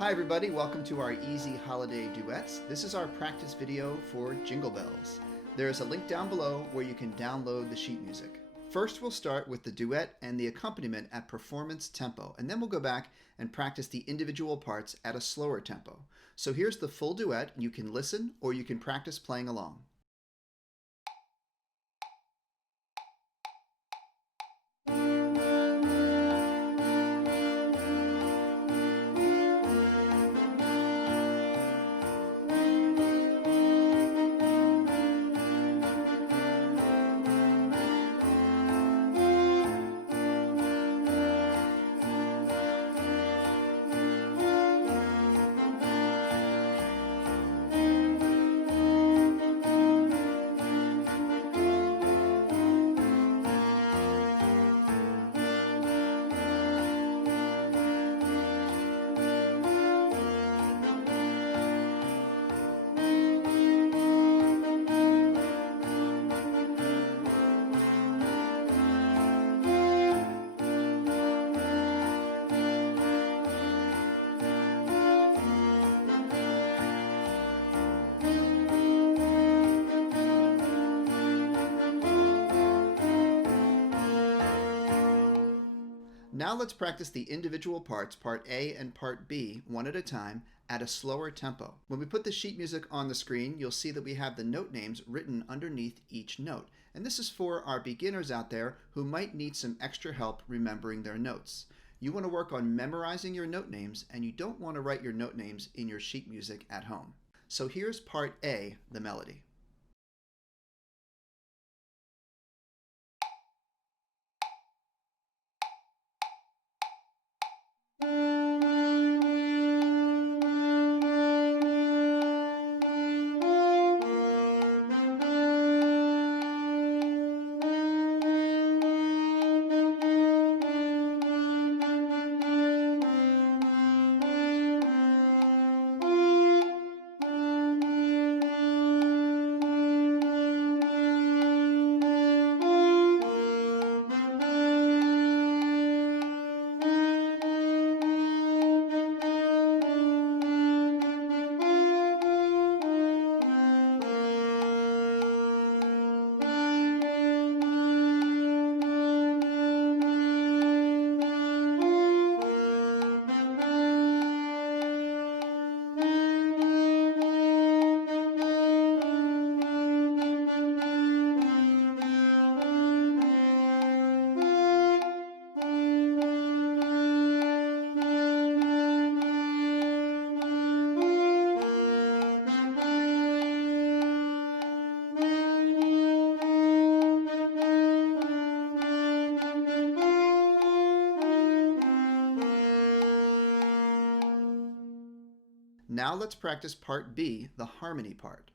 Hi everybody, welcome to our easy holiday duets. This is our practice video for Jingle Bells. There is a link down below where you can download the sheet music. First we'll start with the duet and the accompaniment at performance tempo, and then we'll go back and practice the individual parts at a slower tempo. So here's the full duet, and you can listen or you can practice playing along. Now let's practice the individual parts, part A and part B, one at a time, at a slower tempo. When we put the sheet music on the screen, you'll see that we have the note names written underneath each note. And this is for our beginners out there who might need some extra help remembering their notes. You want to work on memorizing your note names, and you don't want to write your note names in your sheet music at home. So here's part A, the melody. Now let's practice part B, the harmony part.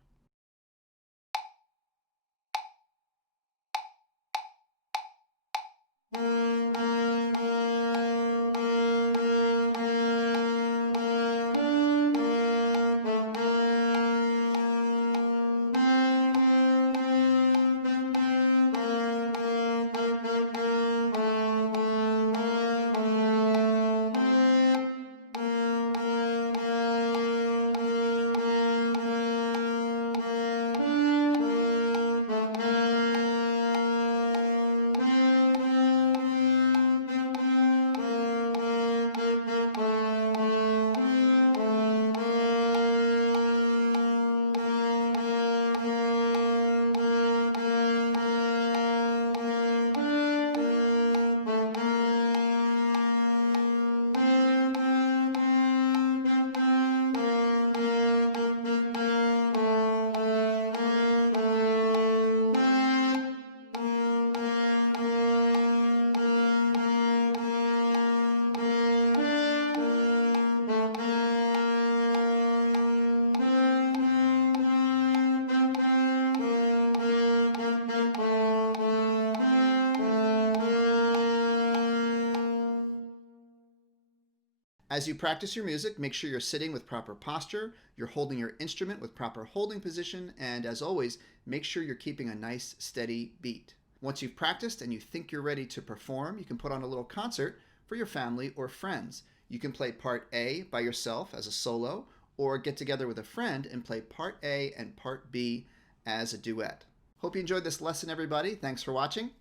As you practice your music, make sure you're sitting with proper posture, you're holding your instrument with proper holding position, and as always, make sure you're keeping a nice, steady beat. Once you've practiced and you think you're ready to perform, you can put on a little concert for your family or friends. You can play part A by yourself as a solo, or get together with a friend and play part A and part B as a duet. Hope you enjoyed this lesson, everybody. Thanks for watching.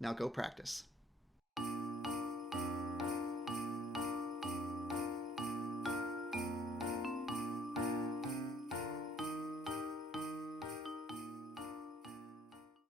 Now go practice.